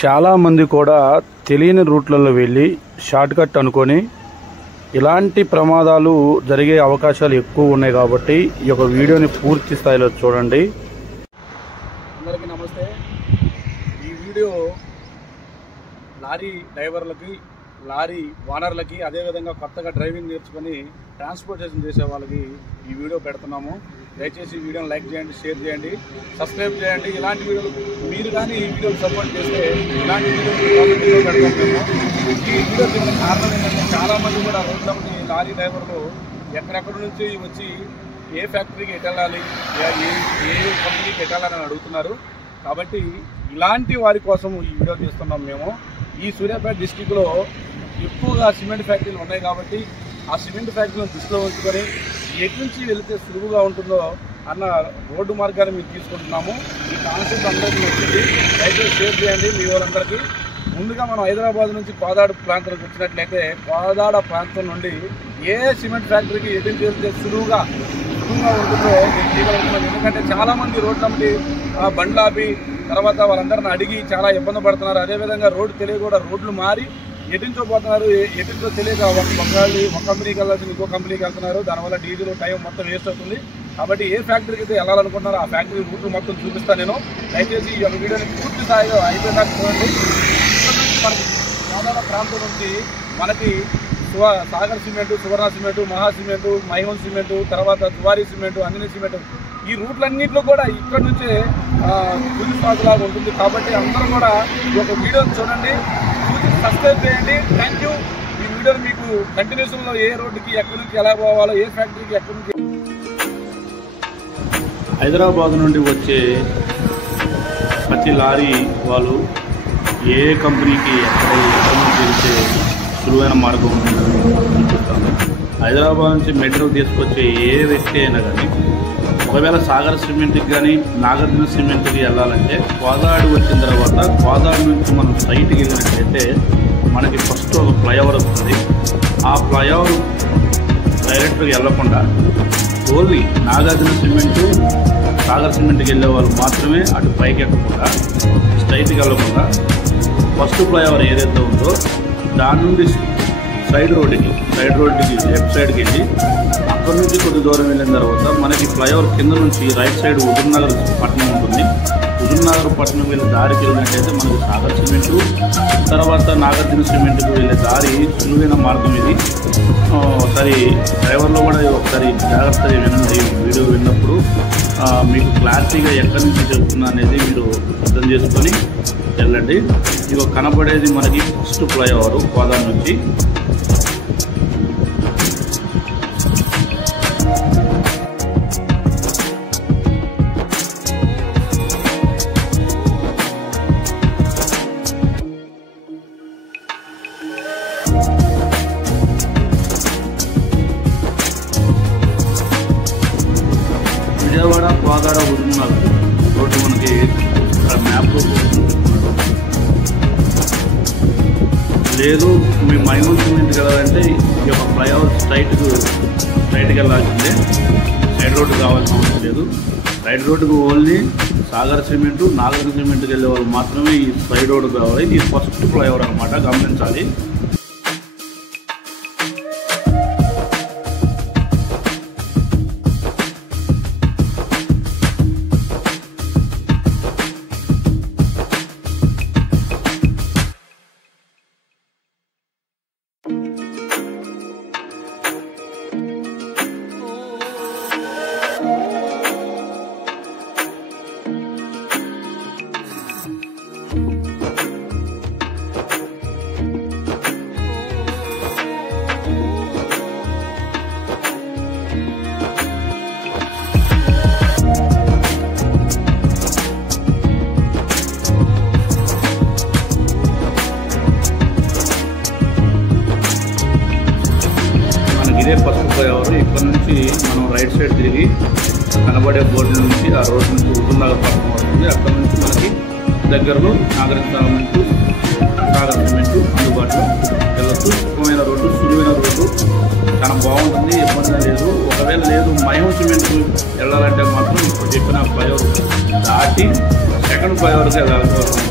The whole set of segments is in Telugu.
చాలామంది కూడా తెలియని రూట్లలో వెళ్ళి షార్ట్ కట్ అనుకొని ఇలాంటి ప్రమాదాలు జరిగే అవకాశాలు ఎక్కువ ఉన్నాయి. కాబట్టి ఈ యొక్క వీడియోని పూర్తి స్థాయిలో చూడండి. అందరికీ నమస్తే. ఈ వీడియో లారీ డ్రైవర్లకి, లారీ ఓనర్లకి, అదేవిధంగా కొత్తగా డ్రైవింగ్ నేర్చుకొని ట్రాన్స్పోర్టేషన్ చేసే వాళ్ళకి ఈ వీడియో పెడుతున్నాము. దయచేసి ఈ వీడియోని లైక్ చేయండి, షేర్ చేయండి, సబ్స్క్రైబ్ చేయండి. ఇలాంటి వీడియోలు మీరు కానీ ఈ వీడియోని సపోర్ట్ చేస్తే ఇలాంటి వీడియో పెడతాము. ఈ వీడియో చేసిన కారణం ఏంటంటే చాలామంది కూడా రోడ్లకి లారీ డ్రైవర్లు ఎక్కడెక్కడ నుంచి వచ్చి ఏ ఫ్యాక్టరీకి ఎట్టాలి, ఏ కంపెనీకి ఎట్టాలని అడుగుతున్నారు. కాబట్టి ఇలాంటి వారి కోసం ఈ వీడియో చేస్తున్నాం. మేము ఈ సూర్యాపేట డిస్టిక్లో ఎక్కువగా సిమెంట్ ఫ్యాక్టరీలు ఉన్నాయి. కాబట్టి ఆ సిమెంట్ ఫ్యాక్టరీలను దృష్టిలో ఉంచుకొని ఎటు నుంచి వెళితే సులువుగా ఉంటుందో అన్న రోడ్డు మార్గాన్ని మేము తీసుకుంటున్నాము. ఈ కాన్సెప్ట్ అందరికీ నచ్చింది. దయచేసి షేర్ చేయండి మీ వాళ్ళందరికీ. ముందుగా మనం హైదరాబాద్ నుంచి కోదాడ ప్రాంతానికి వచ్చినట్లయితే కోదాడ ప్రాంతం నుండి ఏ సిమెంట్ ఫ్యాక్టరీకి ఎటు వెళ్తే సులువుగా ఉంటుందో నేను చేయగలుగుతున్నాను. ఎందుకంటే చాలామంది రోడ్లమ్మటి బండ్లు ఆపి తర్వాత వాళ్ళందరిని అడిగి చాలా ఇబ్బంది పడుతున్నారు. అదేవిధంగా రోడ్డు తెలియ కూడా రోడ్లు మారి ఎటించో పోతున్నారు. ఎటించో తెలియక ఒక కంపెనీకి వెళ్ళాల్సి ఇంకో కంపెనీకి వెళ్తున్నారు. దానివల్ల డీజిల్ టైం మొత్తం వేస్ట్ అవుతుంది. కాబట్టి ఏ ఫ్యాక్టరీకి అయితే వెళ్ళాలనుకుంటున్నారో ఆ ఫ్యాక్టరీ రూట్లు మొత్తం చూపిస్తాను నేను. దయచేసి ఈ యొక్క వీడియోని పూర్తి స్థాయిగా అయిపోయినాక చూడండి. మనకి కోదాడ ప్రాంతం నుంచి మనకి సాగర్ సిమెంటు, సువర్ణ సిమెంటు, మహా సిమెంటు, మైహోన్ సిమెంటు, తర్వాత దువారీ సిమెంటు, అంజనీ సిమెంటు, ఈ రూట్లన్నింటిలో కూడా ఇక్కడ నుంచే ఫుల్ స్టాక్ లాగా ఉంటుంది. కాబట్టి అందరూ కూడా ఈ యొక్క వీడియోని చూడండి, సబ్స్క్రైబ్ చేయండి. Thank you. ఈ వీడియోని మీకు కంటిన్యూషన్లో ఏ రోడ్డుకి ఎక్కడి నుంచి ఎలా పోవాలో, ఏ ఫ్యాక్టరీకి ఎక్కడి నుంచి. హైదరాబాద్ నుండి వచ్చే ప్రతి లారీ వాళ్ళు ఏ కంపెనీకి ఎక్కడి నుంచి వెళ్తే సులువైన మార్గం చూపిస్తాను. హైదరాబాద్ నుంచి మెటీరియల్ తీసుకొచ్చే ఏ వ్యక్తి అయినా కానీ ఒకవేళ సాగర్ సిమెంట్కి కానీ నాగార్జున సిమెంట్కి వెళ్ళాలంటే కోదాడ వచ్చిన తర్వాత కోదాడ నుంచి మనం సైట్కి వెళ్ళినట్లయితే మనకి ఫస్ట్ ఒక ఫ్లైఓవర్ వస్తుంది. ఆ ఫ్లైఓవర్ డైరెక్ట్గా వెళ్ళకుండా ఓన్లీ నాగార్జున సిమెంటు, సాగర్ సిమెంట్కి వెళ్ళే వాళ్ళు మాత్రమే అటు పైకి ఎక్కకుండా స్ట్రైట్కి వెళ్ళకుండా ఫస్ట్ ఫ్లైఓవర్ ఏదైతే ఉందో దాని నుండి సైడ్ రోడ్డుకి లెఫ్ట్ సైడ్కి వెళ్ళి అక్కడి నుంచి కొద్ది దూరం వెళ్ళిన తర్వాత మనకి ఫ్లైఓవర్ కింద నుంచి రైట్ సైడ్ హుజూర్నగర్ పట్టణం ఉంటుంది. హుజూర్నగర్ పట్టణం వెళ్ళే దారికి వెళ్ళినట్టయితే మనకి సాగర్ సిమెంటు, తర్వాత నాగార్జున సిమెంట్కి వెళ్ళే దారి సులువైన మార్గం ఇది. ఒకసారి డ్రైవర్లో కూడా ఒకసారి జాగ్రత్తగా వినండి. వీడియో విన్నప్పుడు మీకు క్లారిటీగా ఎక్కడి నుంచి చెప్తున్నా అనేది మీరు అర్థం చేసుకొని వెళ్ళండి. ఇక కనబడేది మనకి ఫస్ట్ ఫ్లైఓవర్ కోదాడ నుంచి. విజయవాడ కోదాడ హుజూర్నగర్ రోడ్డు మనకి మ్యాప్లో లేదు. మీ మైహోన్ సిమెంట్కి వెళ్ళాలంటే ఈ యొక్క ఫ్లైఓవర్ స్ట్రైట్కి వెళ్ళాల్సిందే. సైడ్ రోడ్డు కావాల్సిన అవసరం లేదు. సైడ్ రోడ్డుకు ఓన్లీ సాగర్ సిమెంటు, నాగార్జున సిమెంట్కి వెళ్ళే వాళ్ళు మాత్రమే ఈ సైడ్ రోడ్డు కావాలి. ఇది ఫస్ట్ ఫ్లైఓవర్ అనమాట, గమనించాలి. ఇదే ఫస్ట్ ఫ్లైఓవర్. ఇక్కడ నుంచి మనం రైట్ సైడ్ తిరిగి కనబడే బోర్డు నుంచి ఆ రోడ్డు నుంచి హుజూర్నగర్ పట్టణం వస్తుంది. అక్కడ నుంచి మనకి దగ్గరలో నాగార్జున సిమెంటు అందుబాటులో వెళ్ళొచ్చు. సుఖమైన రోడ్డు, సులువైన రోడ్డు, చాలా బాగుంటుంది, ఇబ్బంది లేదు. ఒకవేళ లేదు మైహోన్ సిమెంట్ వెళ్ళాలంటే మాత్రం ఇప్పుడు చెప్పిన ఫ్లైఓవర్ దాటి సెకండ్ ఫ్లైఓవర్కి వెళ్ళాల్సి వస్తుంది.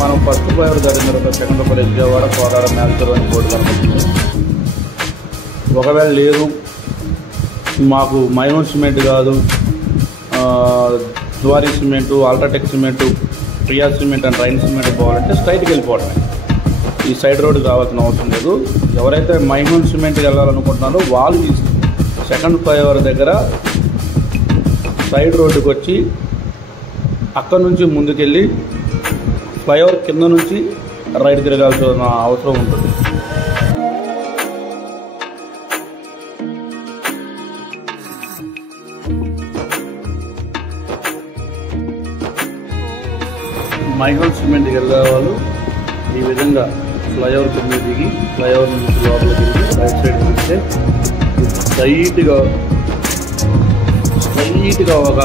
మనం ఫస్ట్ ఫ్లైఓవర్ దాటిన తర్వాత సెకండ్ ఫ్లైఓవర్ విజయవాడ కోదాడ మేల్చూరు అని బోర్డు కనబడుతుంది. ఒకవేళ లేదు మాకు మైనూర్ సిమెంట్ కాదు, Zuari cement, UltraTech cement, Priya cement and Rain cement పోవాలంటే స్ట్రైట్కి వెళ్ళిపోవడమే. ఈ సైడ్ రోడ్డు కావాల్సిన అవసరం లేదు. ఎవరైతే మైనూర్ సిమెంట్కి వెళ్ళాలనుకుంటున్నారో వాళ్ళు ఈ సెకండ్ ఫ్లైఓవర్ దగ్గర సైడ్ రోడ్డుకి వచ్చి అక్కడ నుంచి ముందుకెళ్ళి ఫ్లైఓవర్ కింద నుంచి రైట్ తిరగాల్సిన అవసరం ఉంటుంది. మైనూర్ సిమెంట్కి వెళ్ళే వాళ్ళు ఈ విధంగా ఫ్లైఓవర్ కింద దిగి ఫ్లైఓవర్ నుంచి లోపలికి దిగి రైట్ సైడ్ తిరిగితే స్ట్రైట్గా ఒక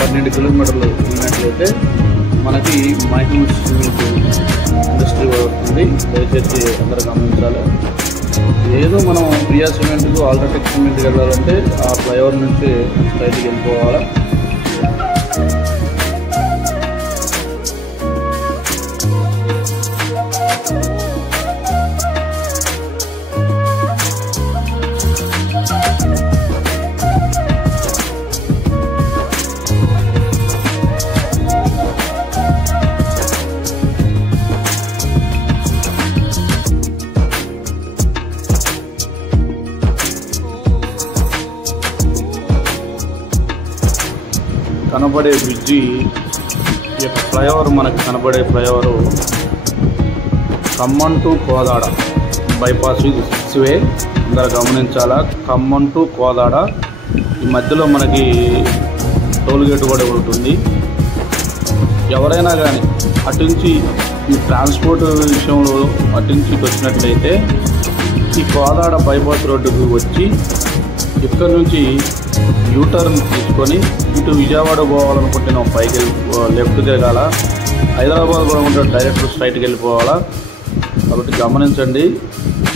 12 కిలోమీటర్లు వెళ్ళినట్లయితే మనకి మైనూర్ సిమెంట్ ఇండస్ట్రీ వస్తుంది. దయచేసి అందరూ గమనించాలి. ఏదో మనం ప్రియా సిమెంట్కు అల్ట్రాటెక్ సిమెంట్కి వెళ్ళాలంటే ఆ ఫ్లైఓవర్ నుంచి స్ట్రైట్కి వెళ్ళిపోవాలి. కనబడే బ్రిడ్జి ఈ యొక్క ఫ్లైఓవర్ మనకు కనబడే flyover Khammam to Kodad bypass, ఇది 6 వే. అందరూ గమనించాలా. ఖమ్మం టు కోదాడ ఈ మధ్యలో మనకి టోల్ గేట్ కూడా ఉంటుంది. ఎవరైనా కానీ అటు నుంచి ఈ ట్రాన్స్పోర్ట్ విషయంలో అటు నుంచి వచ్చినట్లయితే ఈ కోదాడ బైపాస్ రోడ్డుకు వచ్చి ఇక్కడ నుంచి యూటర్న్ తీసుకొని ఇటు విజయవాడ పోవాలనుకుంటున్నాం, పైకి లెఫ్ట్ తిరగాల. హైదరాబాద్ పోవాలంటే డైరెక్ట్ స్ట్రైట్కి వెళ్ళిపోవాలా. కాబట్టి గమనించండి,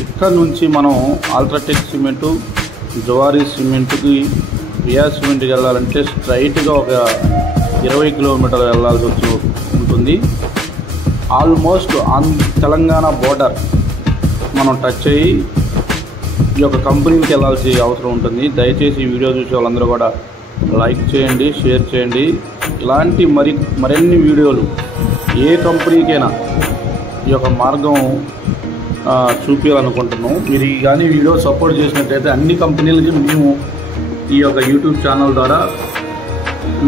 ఇక్కడ నుంచి మనం అల్ట్రాటెక్ సిమెంటు, జవారీ సిమెంట్కి, ప్రియా సిమెంట్కి వెళ్ళాలంటే స్ట్రైట్గా ఒక 20 కిలోమీటర్లు వెళ్ళాల్సి ఉంటుంది. ఆల్మోస్ట్ తెలంగాణ బోర్డర్ మనం టచ్ అయ్యి ఈ యొక్క కంపెనీకి వెళ్ళాల్సి అవసరం ఉంటుంది. దయచేసి ఈ వీడియో చూసే వాళ్ళందరూ కూడా లైక్ చేయండి, షేర్ చేయండి. ఇలాంటి మరిన్ని వీడియోలు ఏ కంపెనీకైనా ఈ యొక్క మార్గం చూపించాలనుకుంటున్నాం. మీరు కానీ వీడియో సపోర్ట్ చేసినట్లయితే అన్ని కంపెనీలకి మేము ఈ యొక్క యూట్యూబ్ ఛానల్ ద్వారా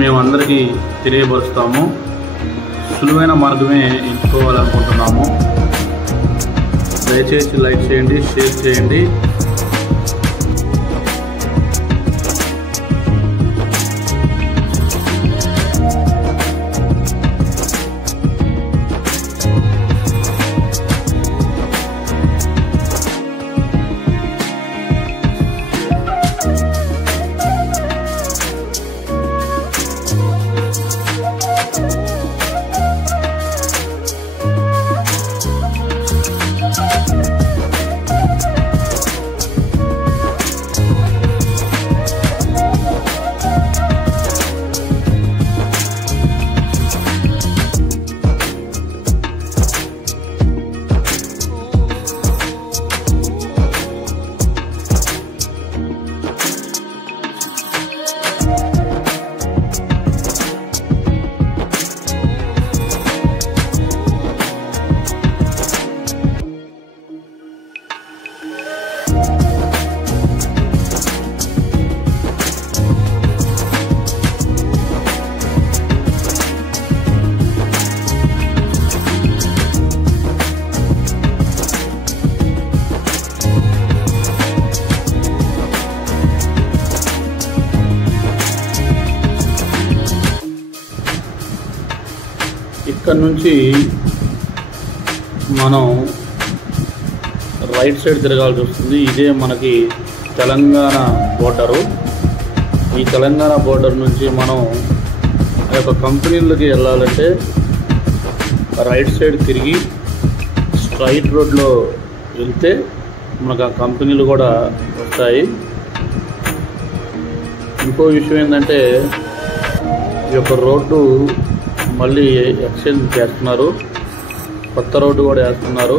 మేము అందరికీ తెలియపరుస్తాము. సులువైన మార్గమే ఎంచుకోవాలనుకుంటున్నాము. దయచేసి లైక్ చేయండి, షేర్ చేయండి. ఇక్కడ నుంచి మనం రైట్ సైడ్ తిరగాల్సి వస్తుంది. ఇదే మనకి తెలంగాణ బోర్డరు. ఈ తెలంగాణ బోర్డర్ నుంచి మనం ఆ యొక్క కంపెనీలకి వెళ్ళాలంటే రైట్ సైడ్ తిరిగి స్ట్రైట్ రోడ్లో వెళ్తే మనకు ఆ కంపెనీలు కూడా వస్తాయి. ఇంకో విషయం ఏంటంటే ఈ యొక్క రోడ్డు మళ్ళీ ఎక్స్టెండ్ చేస్తున్నారు. కొత్త రోడ్డు కూడా వేస్తున్నారు.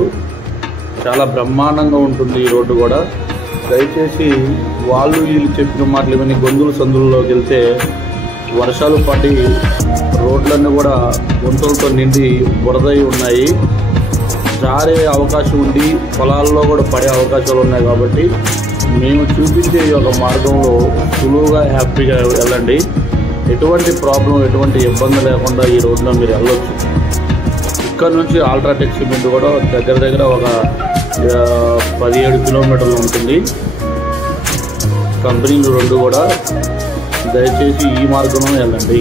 చాలా బ్రహ్మాండంగా ఉంటుంది ఈ రోడ్డు కూడా. దయచేసి వాళ్ళు వీళ్ళు చెప్పిన మాటలు విని గొంతుల సందుల్లోకి వెళ్తే వర్షాలు పడి రోడ్లన్నీ కూడా గుంతలతో నిండి బురదై ఉన్నాయి. జారే అవకాశం ఉంది, పొలాల్లో కూడా పడే అవకాశాలు ఉన్నాయి. కాబట్టి మేము చూపించే ఈ యొక్క మార్గంలో సులువుగా హ్యాపీగా వెళ్ళండి. ఎటువంటి ప్రాబ్లం, ఎటువంటి ఇబ్బంది లేకుండా ఈ రోడ్లో మీరు వెళ్ళొచ్చు. ఇక్కడ నుంచి అల్ట్రాటెక్ సిమెంట్ కూడా దగ్గర ఒక 17 కిలోమీటర్లు ఉంటుంది. కంపెనీలు 2 కూడా. దయచేసి ఈ మార్గంలో వెళ్ళండి.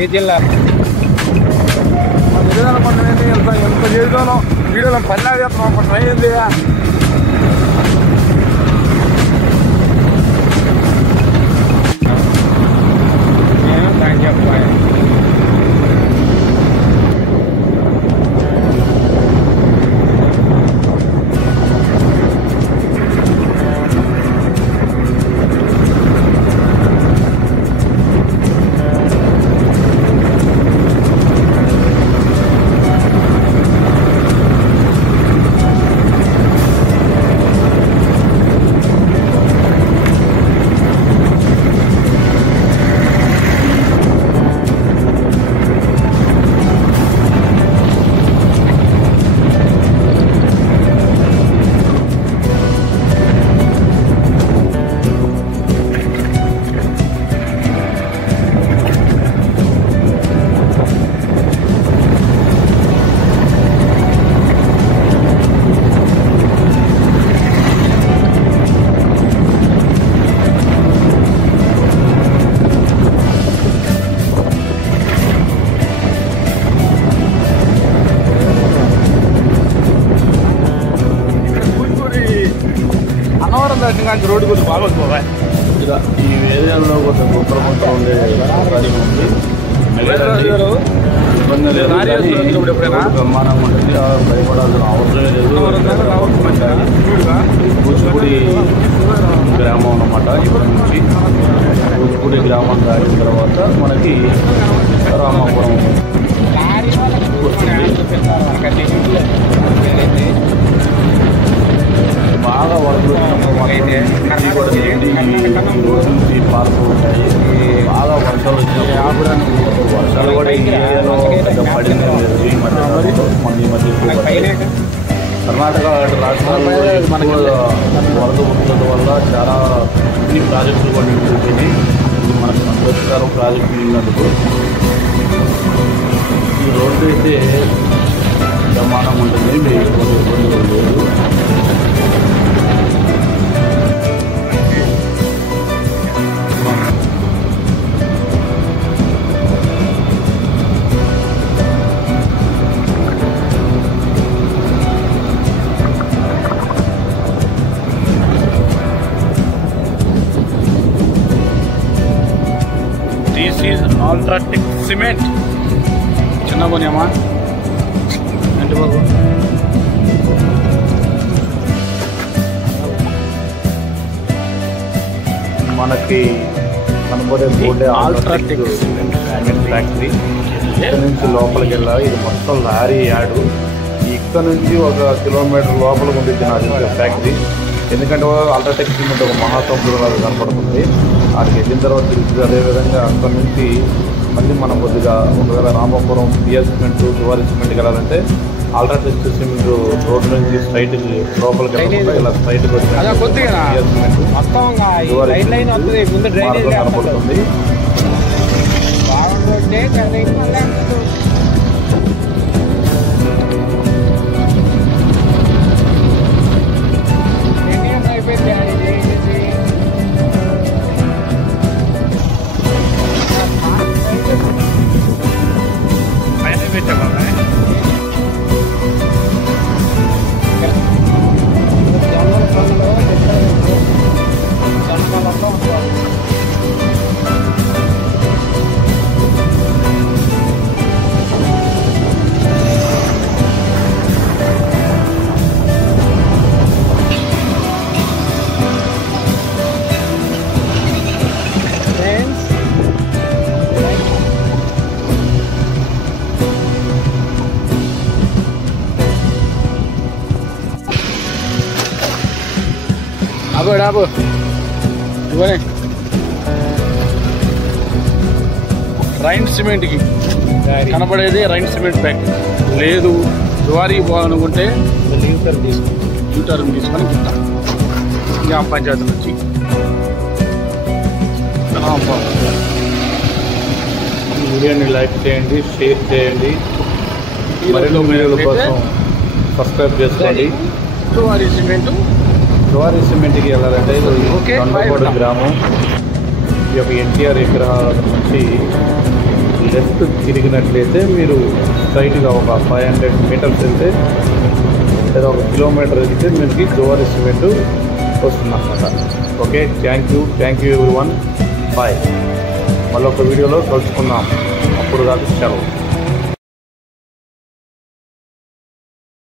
ఏ జిల్లా ఎంత చేద్దాను వీడియోలో పని చేస్తున్నాం ట్రై అయింది. రోడ్డు కొంచెం బాగా పోవాలి. ఈ ఏరియాలో కొంచెం గొప్ప ఉండే అవకాశం ఉంది. ఇబ్బంది లేదు, బ్రహ్మాండం ఉంటుంది. భయపడాల్సిన అవసరమే లేదు. కూచిపూడి గ్రామం అన్నమాట. ఇక్కడ నుంచి కూచిపూడి గ్రామం దాటిన తర్వాత మనకి రామాపురం బాగా వరదలు నుంచి పార్కులు ఉంటాయి. బాగా వర్షాలు వచ్చినప్పుడు వర్షాలు కూడా ఈ ఏరియాలో పడింది లేదు. ఈ మధ్య కర్ణాటక రాష్ట్రాల్లో మనకి వరద ఉండడం వల్ల చాలా అన్ని ప్రాజెక్టులు కూడా నిండుతుంది. ఇది మనకు సంతోషకరం ప్రాజెక్టు నిండినందుకు. ఈ రోడ్డు అయితే ప్రమాణం ఉంటుంది. మీరు ఇబ్బంది లేదు. This is Ultratech Cement. చిన్న కొనేమా అంటే బాబు మనకి కనబడే బోర్డే Ultratech Cement ఫ్యాక్టరీ. ఇక్కడ నుంచి లోపలికి వెళ్ళాలి. ఇది మొత్తం లారీ యార్డు. ఇక్కడ నుంచి 1 కిలోమీటర్ లోపలికి ఉంటుంది నాకు ఫ్యాక్టరీ. ఎందుకంటే అల్ట్రాటెక్ సిమెంట్ ఒక మహాసముద్రం లాగా కనపడుతుంది. అక్కడికి వెళ్ళిన తర్వాత తెలుస్తుంది. అదేవిధంగా అక్కడ నుంచి మళ్ళీ మనం కొద్దిగా ఒకవేళ రామాపురం పిఎస్ సిమెంట్ జువారీ సిమెంట్కి వెళ్ళాలంటే ఆల్ట్రాటెక్ సిమెంట్ రోడ్ నుంచి స్ట్రైట్ లోపలికి వెళ్ళకుండా ఇలా స్ట్రైట్కి వచ్చి పిఎస్ సిమెంట్ కనపడుతుంది. డాబు ఇవనే రైన్ సిమెంట్కి కనబడేది రైన్ సిమెంట్ ప్యాక్ లేదు. జువారీ పోవాలనుకుంటే యూటర్న్ తీసుకొని వెళ్తాం గ్రామ పంచాయతీ నుంచి. వీడియోని లైక్ చేయండి, షేర్ చేయండి, మరిన్ని వీడియోల కోసం సబ్స్క్రైబ్ చేసుకోండి. జువారీ సిమెంట్కి వెళ్ళాలంటే కొండకోట గ్రామం ఈ యొక్క ఎన్టీఆర్ విగ్రహాల నుంచి లెఫ్ట్ తిరిగినట్లయితే మీరు స్ట్రైట్గా ఒక 500 మీటర్స్ వెళ్తే లేదా 1 కిలోమీటర్ వెళ్తే మీకు జువారీ సిమెంట్ వస్తుందన్నమాట. Okay, thank you everyone. Bye. మళ్ళొక వీడియోలో కలుసుకుందాం. అప్పుడు దాకా సెలవు.